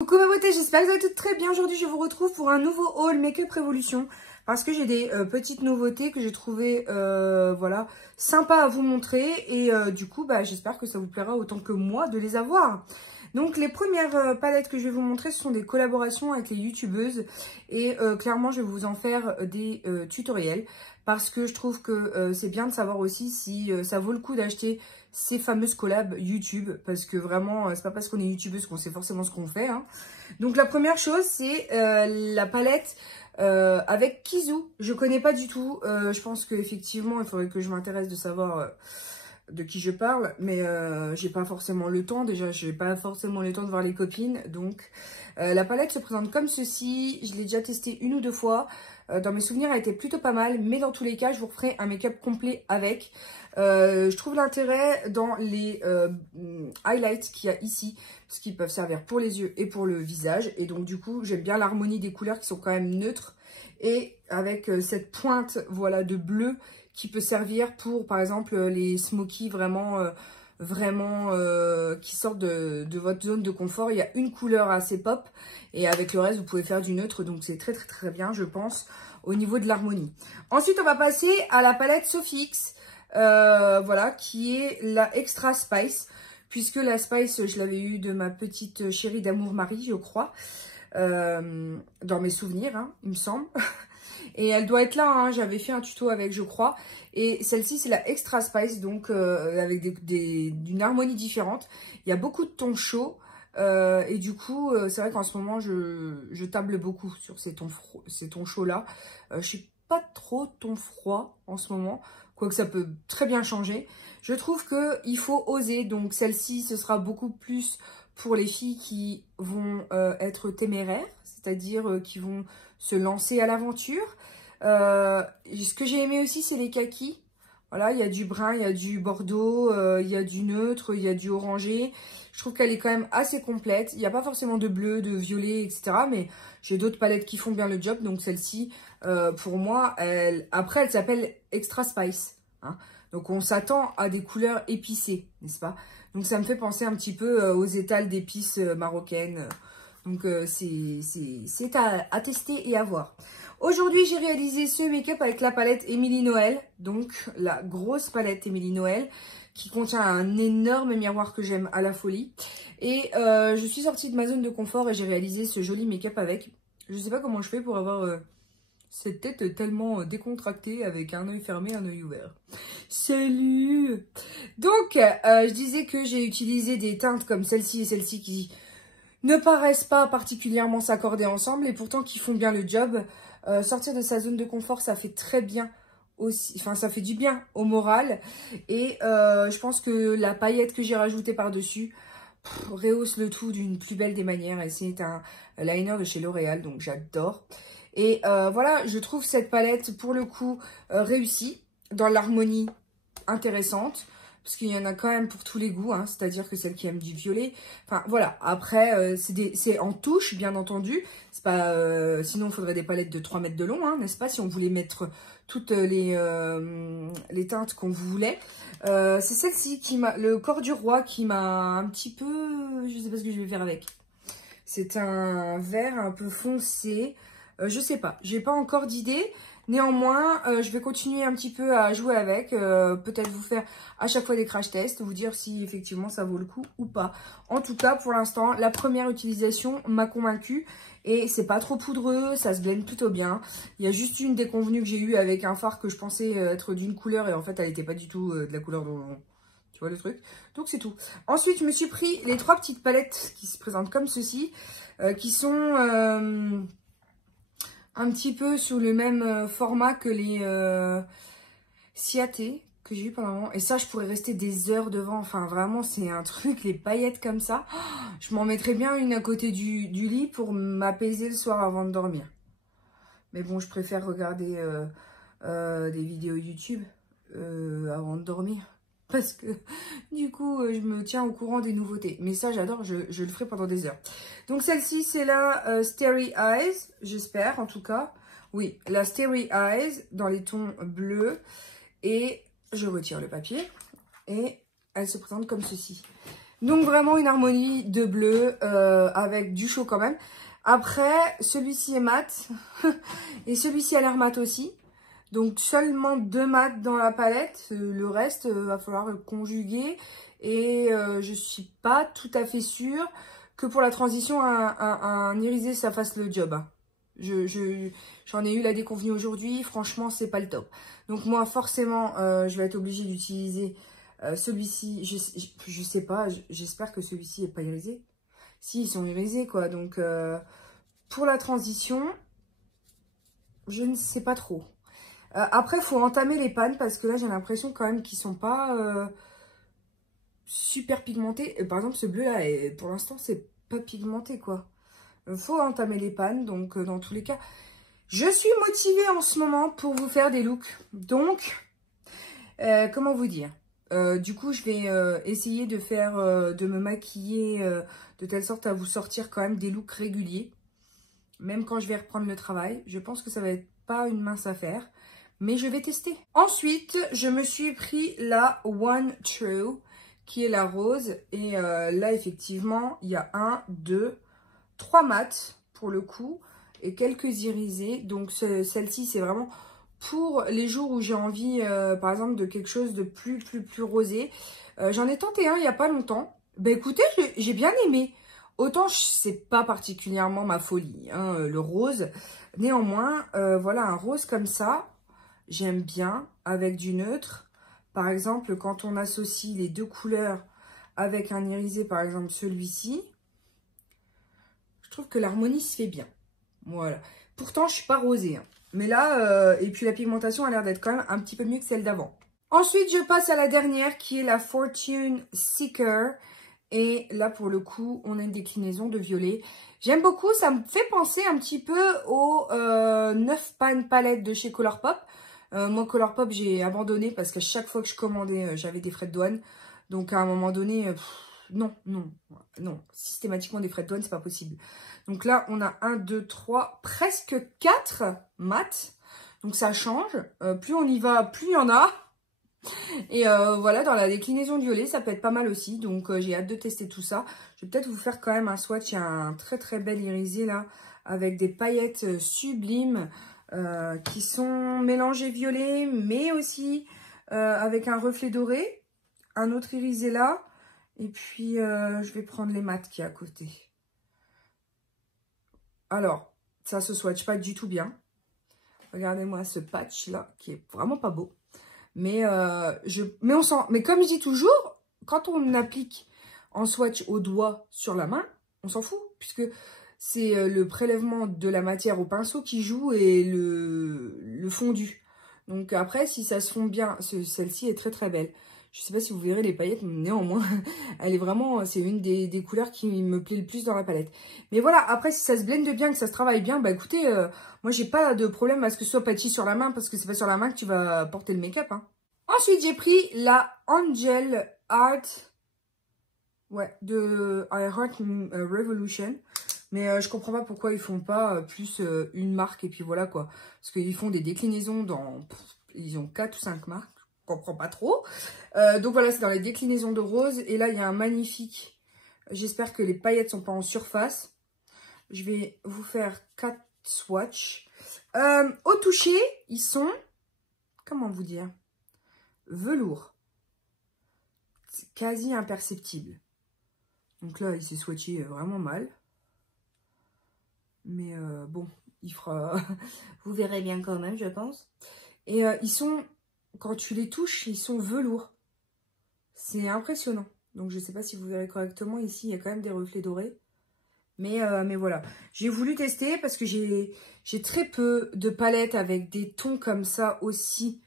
Coucou ma beauté, j'espère que vous allez toutes très bien. Aujourd'hui je vous retrouve pour un nouveau haul Make-up Révolution parce que j'ai des petites nouveautés que j'ai trouvées voilà, sympa à vous montrer et du coup j'espère que ça vous plaira autant que moi de les avoir. Donc les premières palettes que je vais vous montrer, ce sont des collaborations avec les youtubeuses et clairement je vais vous en faire des tutoriels parce que je trouve que c'est bien de savoir aussi si ça vaut le coup d'acheter ces fameuses collabs YouTube, parce que vraiment c'est pas parce qu'on est youtubeuse qu'on sait forcément ce qu'on fait, hein. Donc la première chose c'est la palette avec Kizu. Je connais pas du tout, je pense qu'effectivement il faudrait que je m'intéresse de savoir de qui je parle, mais j'ai pas forcément le temps. Déjà j'ai pas forcément le temps de voir les copines, donc la palette se présente comme ceci. Je l'ai déjà testée une ou deux fois, dans mes souvenirs elle était plutôt pas mal, mais dans tous les cas je vous referai un make-up complet avec. Je trouve l'intérêt dans les highlights qu'il y a ici, parce qu'ils peuvent servir pour les yeux et pour le visage, et donc du coup j'aime bien l'harmonie des couleurs qui sont quand même neutres, et avec cette pointe voilà de bleu qui peut servir pour par exemple les smokies vraiment qui sortent de votre zone de confort. Il y a une couleur assez pop et avec le reste vous pouvez faire du neutre, donc c'est très bien je pense au niveau de l'harmonie. Ensuite on va passer à la palette Sofix, voilà, qui est la Extra Spice, puisque la Spice je l'avais eu de ma petite chérie d'amour Marie je crois, dans mes souvenirs hein, il me semble. Et elle doit être là, hein, j'avais fait un tuto avec je crois. Et celle-ci c'est la Extra Spice, donc avec d'une harmonie différente. Il y a beaucoup de tons chauds. Et du coup c'est vrai qu'en ce moment je table beaucoup sur ces tons chauds là. Je suis pas trop ton froid en ce moment, quoique ça peut très bien changer. Je trouve qu'il faut oser, donc celle-ci ce sera beaucoup plus pour les filles qui vont être téméraires, c'est-à-dire qui vont se lancer à l'aventure. Ce que j'ai aimé aussi c'est les kakis. Voilà, il y a du brun, il y a du bordeaux, il y a du neutre, il y a du orangé. Je trouve qu'elle est quand même assez complète. Il n'y a pas forcément de bleu, de violet, etc. Mais j'ai d'autres palettes qui font bien le job. Donc celle-ci, pour moi, après elle s'appelle Extra Spice, hein. Donc on s'attend à des couleurs épicées, n'est-ce pas? Donc ça me fait penser un petit peu aux étals d'épices marocaines. Donc c'est à tester et à voir. Aujourd'hui, j'ai réalisé ce make-up avec la palette Emily Noël, donc la grosse palette Emily Noël, qui contient un énorme miroir que j'aime à la folie. Et je suis sortie de ma zone de confort et j'ai réalisé ce joli make-up avec. Je sais pas comment je fais pour avoir cette tête tellement décontractée avec un œil fermé, un œil ouvert. Salut! Donc, je disais que j'ai utilisé des teintes comme celle-ci et celle-ci qui ne paraissent pas particulièrement s'accorder ensemble et pourtant qui font bien le job. Sortir de sa zone de confort, ça fait très bien aussi, enfin ça fait du bien au moral. Et je pense que la paillette que j'ai rajoutée par-dessus rehausse le tout d'une plus belle des manières. Et c'est un liner de chez L'Oréal, donc j'adore. Et voilà, je trouve cette palette pour le coup réussie, dans l'harmonie intéressante. Parce qu'il y en a quand même pour tous les goûts, hein, c'est-à-dire que celle qui aime du violet. Enfin voilà, après c'est en touche bien entendu. C'est pas sinon il faudrait des palettes de 3 mètres de long, hein, n'est-ce pas, si on voulait mettre toutes les teintes qu'on voulait. C'est celle-ci qui m'a, le corps du roi, qui m'a un petit peu, je sais pas ce que je vais faire avec. C'est un vert un peu foncé. Je sais pas, j'ai pas encore d'idée. Néanmoins, je vais continuer un petit peu à jouer avec, peut-être vous faire à chaque fois des crash tests, vous dire si effectivement ça vaut le coup ou pas. En tout cas, pour l'instant, la première utilisation m'a convaincue et c'est pas trop poudreux, ça se blende plutôt bien. Il y a juste une déconvenue que j'ai eue avec un fard que je pensais être d'une couleur et en fait elle n'était pas du tout de la couleur dont... Tu vois le truc? Donc c'est tout. Ensuite, je me suis pris les 3 petites palettes qui se présentent comme ceci, qui sont... un petit peu sous le même format que les Ciaté que j'ai eu pendant un moment. Et ça, je pourrais rester des heures devant. Enfin, vraiment, c'est un truc, les paillettes comme ça. Je m'en mettrais bien une à côté du lit pour m'apaiser le soir avant de dormir. Mais bon, je préfère regarder des vidéos YouTube avant de dormir. Parce que du coup, je me tiens au courant des nouveautés. Mais ça, j'adore, je le ferai pendant des heures. Donc celle-ci, c'est la Starry Eyes, j'espère en tout cas. Oui, la Starry Eyes dans les tons bleus. Et je retire le papier. Et elle se présente comme ceci. Donc vraiment une harmonie de bleu avec du chaud quand même. Après, celui-ci est mat et celui-ci a l'air mat aussi. Donc seulement 2 mats dans la palette, le reste va falloir le conjuguer. Et je suis pas tout à fait sûre que pour la transition, un irisé, ça fasse le job. Hein. J'en ai eu la déconvenue aujourd'hui, franchement, c'est pas le top. Donc moi, forcément, je vais être obligée d'utiliser celui-ci. Je sais pas, j'espère que celui-ci est pas irisé. Si, ils sont irisés, quoi. Donc, pour la transition, je ne sais pas trop. Après, il faut entamer les pannes parce que là, j'ai l'impression quand même qu'ils sont pas super pigmentés. Par exemple, ce bleu-là, pour l'instant, c'est pas pigmenté, quoi. Faut entamer les pannes. Donc, dans tous les cas, je suis motivée en ce moment pour vous faire des looks. Donc, comment vous dire? Du coup, je vais essayer de de me maquiller de telle sorte à vous sortir quand même des looks réguliers. Même quand je vais reprendre le travail. Je pense que ça va être pas une mince affaire. Mais je vais tester. Ensuite, je me suis pris la One True, qui est la rose. Et là, effectivement, il y a 1, 2, 3 mats pour le coup. Et quelques irisés. Donc, celle-ci, c'est vraiment pour les jours où j'ai envie, par exemple, de quelque chose de plus rosé. J'en ai tenté un il n'y a pas longtemps. Ben écoutez, j'ai bien aimé. Autant, c'est pas particulièrement ma folie, hein, le rose. Néanmoins, voilà, un rose comme ça, j'aime bien avec du neutre. Par exemple, quand on associe les deux couleurs avec un irisé, par exemple celui-ci, je trouve que l'harmonie se fait bien. Voilà. Pourtant, je suis pas rosée, hein. Mais là, et puis la pigmentation a l'air d'être quand même un petit peu mieux que celle d'avant. Ensuite, je passe à la dernière qui est la Fortune Seeker. Et là, pour le coup, on a une déclinaison de violet. J'aime beaucoup, ça me fait penser un petit peu aux 9 pan palettes de chez Colourpop. Moi, Colourpop, j'ai abandonné parce qu'à chaque fois que je commandais, j'avais des frais de douane. Donc, à un moment donné, non. Systématiquement, des frais de douane, c'est pas possible. Donc là, on a 1, 2, 3, presque 4 mats. Donc, ça change. Plus on y va, plus il y en a. Et voilà, dans la déclinaison violet, ça peut être pas mal aussi. Donc, j'ai hâte de tester tout ça. Je vais peut-être vous faire quand même un swatch. Il y a un très bel irisé là, avec des paillettes sublimes qui sont mélangées violet, mais aussi avec un reflet doré. Un autre irisé là. Et puis, je vais prendre les mats qui est à côté. Alors, ça se swatch pas du tout bien. Regardez-moi ce patch là, qui est vraiment pas beau. Mais on sent. Mais comme je dis toujours, quand on applique en swatch au doigt sur la main, on s'en fout. Puisque c'est le prélèvement de la matière au pinceau qui joue et le fondu. Donc après, si ça se fond bien, celle-ci est très belle. Je sais pas si vous verrez les paillettes, mais néanmoins, elle est vraiment, c'est une des couleurs qui me plaît le plus dans la palette. Mais voilà, après, si ça se blende bien, que ça se travaille bien, bah écoutez, moi, j'ai pas de problème à ce que ce soit patchy sur la main, parce que c'est pas sur la main que tu vas porter le make-up, hein. Ensuite, j'ai pris la Angel Art, ouais, de Heart Revolution. Mais je comprends pas pourquoi ils font pas plus une marque, et puis voilà, quoi. Parce qu'ils font des déclinaisons ils ont 4 ou 5 marques. Comprends pas trop. Donc voilà, c'est dans les déclinaisons de rose. Et là, il y a un magnifique. J'espère que les paillettes sont pas en surface. Je vais vous faire 4 swatchs. Au toucher, ils sont, comment vous dire, velours. C'est quasi imperceptible. Donc là, il s'est swatché vraiment mal. Mais bon, il fera... vous verrez bien quand même, je pense. Et ils sont... Quand tu les touches, ils sont velours. C'est impressionnant. Donc, je ne sais pas si vous verrez correctement. Ici, il y a quand même des reflets dorés. Mais voilà. J'ai voulu tester parce que j'ai très peu de palettes avec des tons comme ça aussi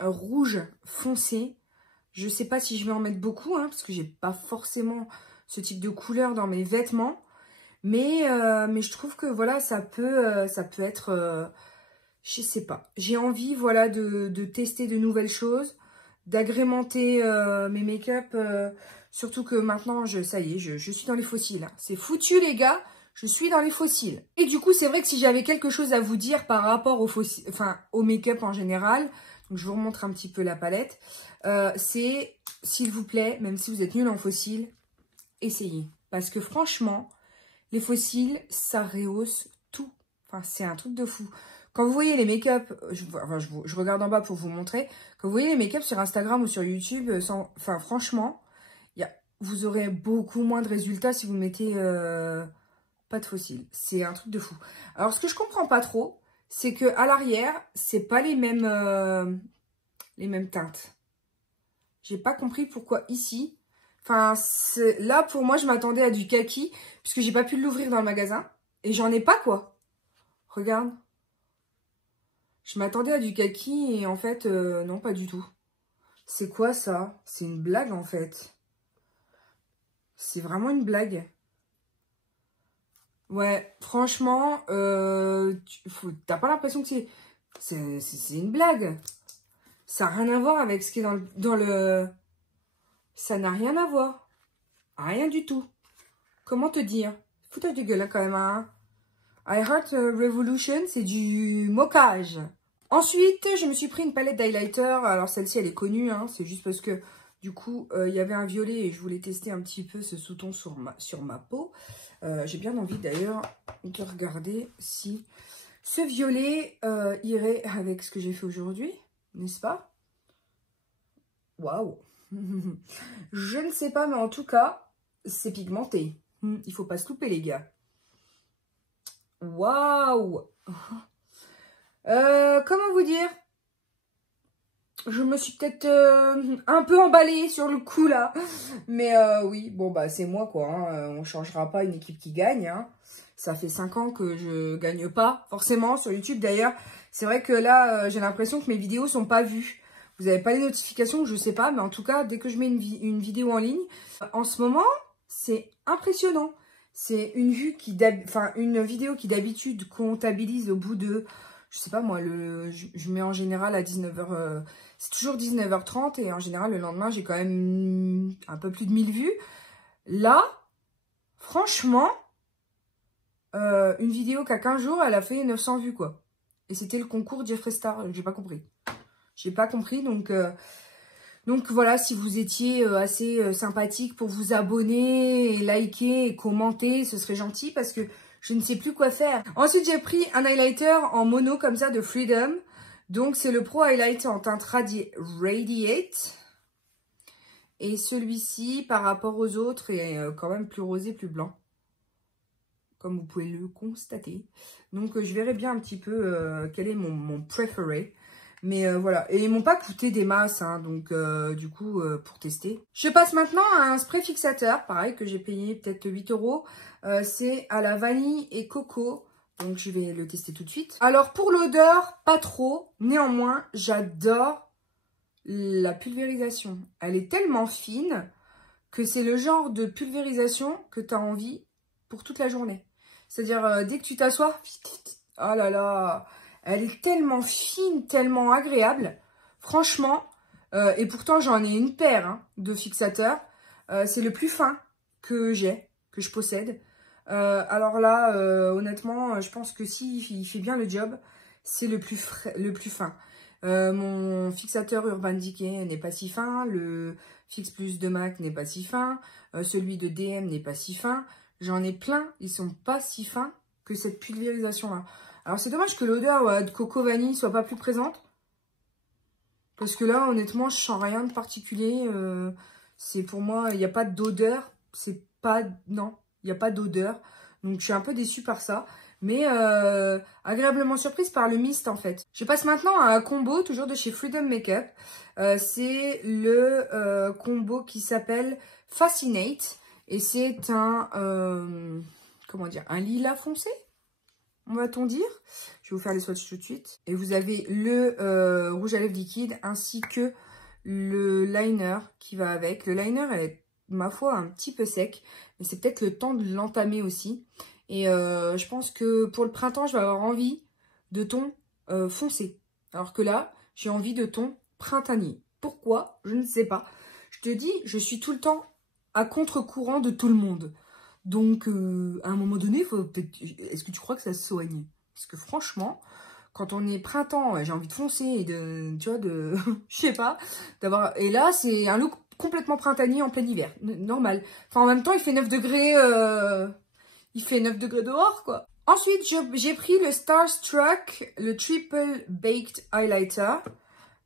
rouge foncé. Je ne sais pas si je vais en mettre beaucoup, hein, parce que j'ai pas forcément ce type de couleur dans mes vêtements. Mais je trouve que voilà, ça peut être... je sais pas. J'ai envie, voilà, de tester de nouvelles choses, d'agrémenter mes make-up. Surtout que maintenant, ça y est, je suis dans les fossiles. Hein. C'est foutu, les gars. Je suis dans les fossiles. Et du coup, c'est vrai que si j'avais quelque chose à vous dire par rapport aux fossiles, enfin, au make-up en général, Donc, je vous remontre un petit peu la palette. C'est, s'il vous plaît, même si vous êtes nul en fossiles, essayez. Parce que franchement, les fossiles, ça rehausse tout. Enfin, c'est un truc de fou. Quand vous voyez les make-up, je regarde en bas pour vous montrer. Quand vous voyez les make-up sur Instagram ou sur YouTube, franchement, vous aurez beaucoup moins de résultats si vous mettez pas de fossiles. C'est un truc de fou. Alors, ce que je comprends pas trop, c'est que à l'arrière, c'est pas les mêmes teintes. J'ai pas compris pourquoi ici. Enfin, là, pour moi, je m'attendais à du kaki, puisque j'ai pas pu l'ouvrir dans le magasin. Et j'en ai pas, quoi. Regarde. Je m'attendais à du kaki, et en fait, non, pas du tout. C'est quoi, ça? C'est une blague, en fait. C'est vraiment une blague. Ouais, franchement, t'as pas l'impression que c'est une blague. Ça n'a rien à voir avec ce qui est dans le... Ça n'a rien à voir. Rien du tout. Comment te dire? Foutage de gueule, là, quand même, hein. I Heart Revolution, c'est du mocage. Ensuite, je me suis pris une palette d'highlighter. Alors, celle-ci, elle est connue, hein. C'est juste parce que, du coup, il y avait un violet et je voulais tester un petit peu ce sous-ton sur ma peau. J'ai bien envie, d'ailleurs, de regarder si ce violet irait avec ce que j'ai fait aujourd'hui. N'est-ce pas? Waouh. Je ne sais pas, mais en tout cas, c'est pigmenté. Il faut pas se louper, les gars. Waouh. Comment vous dire? Je me suis peut-être un peu emballée sur le coup, là. Mais oui, bon, bah, c'est moi, quoi. Hein. On changera pas une équipe qui gagne, hein. Ça fait 5 ans que je gagne pas, forcément, sur YouTube. D'ailleurs, c'est vrai que là, j'ai l'impression que mes vidéos sont pas vues. Vous n'avez pas les notifications, je sais pas. Mais en tout cas, dès que je mets une vidéo en ligne, en ce moment, c'est impressionnant. C'est une vidéo qui d'habitude comptabilise au bout de, je sais pas moi, je mets en général à 19h, c'est toujours 19h30 et en général le lendemain j'ai quand même un peu plus de 1000 vues. Là, franchement, une vidéo qu'à 15 jours, elle a fait 900 vues quoi. Et c'était le concours Jeffree Star, j'ai pas compris. J'ai pas compris, donc voilà, si vous étiez assez sympathique pour vous abonner, et liker et commenter, ce serait gentil parce que je ne sais plus quoi faire. Ensuite, j'ai pris un highlighter en mono comme ça de Freedom. Donc, c'est le Pro Highlighter en teinte Radiate. Et celui-ci, par rapport aux autres, est quand même plus rosé, plus blanc. Comme vous pouvez le constater. Donc, je verrai bien un petit peu quel est mon préféré. Mais voilà, et ils m'ont pas coûté des masses, hein, donc du coup, pour tester. Je passe maintenant à un spray fixateur, pareil, que j'ai payé peut-être 8 €. C'est à la vanille et coco, donc je vais le tester tout de suite. Alors, pour l'odeur, pas trop. Néanmoins, j'adore la pulvérisation. Elle est tellement fine que c'est le genre de pulvérisation que tu as envie pour toute la journée. C'est-à-dire, dès que tu t'assois, oh là là... Elle est tellement fine, tellement agréable. Franchement, et pourtant j'en ai une paire hein, de fixateurs. C'est le plus fin que je possède. Alors là, honnêtement, je pense que si il fait bien le job, c'est le plus fin. Mon fixateur Urban Decay n'est pas si fin. Le Fix Plus de MAC n'est pas si fin. Celui de DM n'est pas si fin. J'en ai plein, ils sont pas si fins que cette pulvérisation-là. Alors, c'est dommage que l'odeur de coco vanille soit pas plus présente. Parce que là, honnêtement, je sens rien de particulier. C'est pour moi, il n'y a pas d'odeur. C'est pas... Non, il n'y a pas d'odeur. Donc, je suis un peu déçue par ça. Mais agréablement surprise par le mist, en fait. Je passe maintenant à un combo, toujours de chez Freedom Makeup. C'est le combo qui s'appelle Fascinate. Et c'est un... comment dire? Un lilas foncé, on va-t-on dire. Je vais vous faire les swatchs tout de suite. Et vous avez le rouge à lèvres liquide ainsi que le liner qui va avec. Le liner est, ma foi, un petit peu sec. Mais c'est peut-être le temps de l'entamer aussi. Et je pense que pour le printemps, je vais avoir envie de ton foncé. Alors que là, j'ai envie de ton printanier. Pourquoi? Je ne sais pas. Je te dis, je suis tout le temps à contre-courant de tout le monde. Donc, à un moment donné, faut peut-être. Est-ce que tu crois que ça se soigne? Parce que franchement, quand on est printemps, j'ai envie de foncer et de, tu vois, de, je sais pas, d'avoir, et là, c'est un look complètement printanier en plein hiver, normal. Enfin, en même temps, il fait 9 degrés, il fait 9 degrés dehors, quoi. Ensuite, j'ai pris le Starstruck, le Triple Baked Highlighter.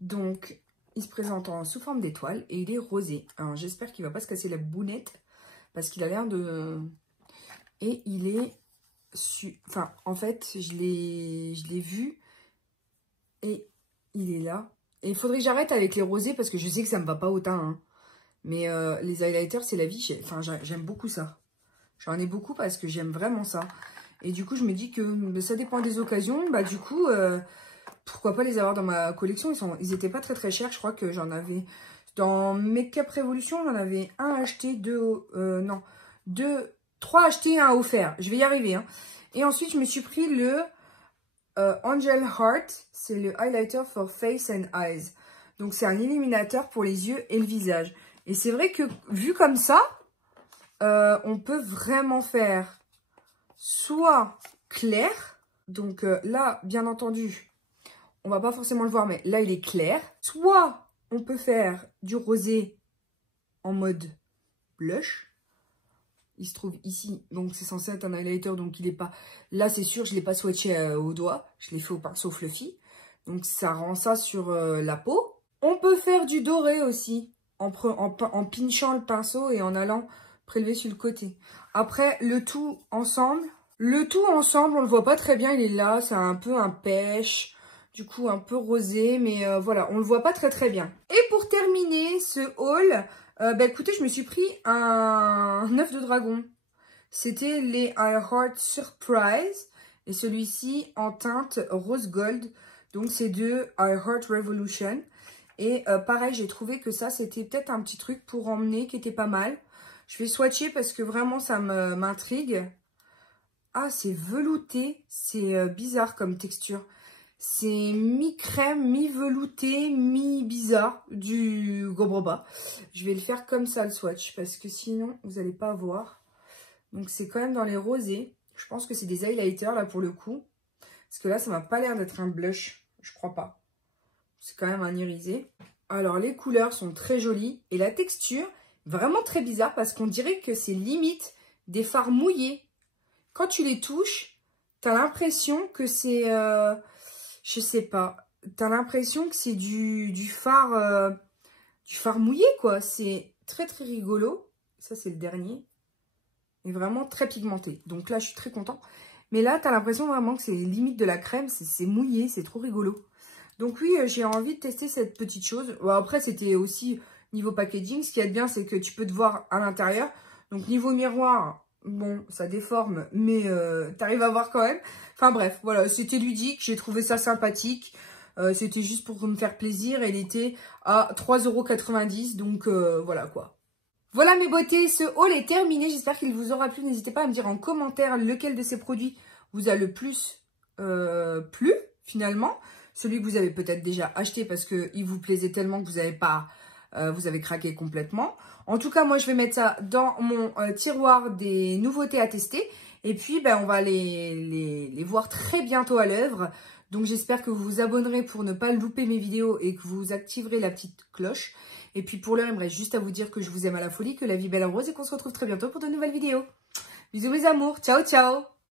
Donc, il se présente sous forme d'étoile et il est rosé. Alors, j'espère qu'il va pas se casser la bounette parce qu'il a l'air de... Et il est... Enfin, en fait, je l'ai vu et il est là. Et il faudrait que j'arrête avec les rosés parce que je sais que ça me va pas au teint. Hein. Mais les highlighters, c'est la vie. Enfin, j'aime beaucoup ça. J'en ai beaucoup parce que j'aime vraiment ça. Et du coup, je me dis que ça dépend des occasions. Bah, du coup, pourquoi pas les avoir dans ma collection. Ils étaient pas très très chers. Je crois que j'en avais... Dans Makeup Revolution, j'en avais un acheté, trois achetés, un offert. Je vais y arriver. Hein. Et ensuite, je me suis pris le Angel Heart. C'est le Highlighter for Face and Eyes. Donc, c'est un illuminateur pour les yeux et le visage. Et c'est vrai que, vu comme ça, on peut vraiment faire soit clair. Donc là, bien entendu, on va pas forcément le voir, mais là, il est clair. Soit on peut faire du rosé en mode blush. Il se trouve ici, donc c'est censé être un highlighter, donc il est pas... Là, c'est sûr, je l'ai pas swatché au doigt. Je l'ai fait au pinceau fluffy. Donc ça rend ça sur la peau. On peut faire du doré aussi, en pinchant le pinceau et en allant prélever sur le côté. Après, le tout ensemble, on le voit pas très bien, il est là, c'est un peu un pêche, du coup un peu rosé, mais voilà, on le voit pas très très bien. Et pour terminer ce haul, bah écoutez, je me suis pris un œuf de dragon. C'était les I Heart Surprise, et celui-ci en teinte rose gold, donc c'est de I Heart Revolution. Et pareil, j'ai trouvé que ça, c'était peut-être un petit truc pour emmener qui était pas mal. Je vais swatcher parce que vraiment, ça m'intrigue. Ah, c'est velouté. C'est bizarre comme texture. C'est mi-crème, mi-velouté, mi-bizarre. Du gobroba. Je vais le faire comme ça, le swatch. Parce que sinon, vous n'allez pas voir. Donc, c'est quand même dans les rosés. Je pense que c'est des highlighters, là, pour le coup. Parce que là, ça m'a pas l'air d'être un blush. Je crois pas. C'est quand même un irisé. Alors, les couleurs sont très jolies. Et la texture, vraiment très bizarre parce qu'on dirait que c'est limite des fards mouillés. Quand tu les touches, tu as l'impression que c'est... je sais pas. Tu as l'impression que c'est du fard mouillé, quoi. C'est très, très rigolo. Ça, c'est le dernier. Et vraiment très pigmenté. Donc là, je suis très contente. Mais là, tu as l'impression vraiment que c'est limite de la crème. C'est mouillé, c'est trop rigolo. Donc oui, j'ai envie de tester cette petite chose. Bon, après, c'était aussi niveau packaging. Ce qui est bien, c'est que tu peux te voir à l'intérieur. Donc niveau miroir, bon, ça déforme, mais tu arrives à voir quand même. Enfin bref, voilà, c'était ludique. J'ai trouvé ça sympathique. C'était juste pour me faire plaisir. Elle était à 3,90 €. Donc voilà quoi. Voilà mes beautés, ce haul est terminé. J'espère qu'il vous aura plu. N'hésitez pas à me dire en commentaire lequel de ces produits vous a le plus plu finalement. Celui que vous avez peut-être déjà acheté parce qu'il vous plaisait tellement que vous n'avez pas, vous avez craqué complètement. En tout cas, moi, je vais mettre ça dans mon tiroir des nouveautés à tester. Et puis, ben, on va les voir très bientôt à l'œuvre. Donc, j'espère que vous vous abonnerez pour ne pas louper mes vidéos et que vous activerez la petite cloche. Et puis, pour l'heure, il me reste juste à vous dire que je vous aime à la folie, que la vie est belle en rose et qu'on se retrouve très bientôt pour de nouvelles vidéos. Bisous mes amours, ciao ciao!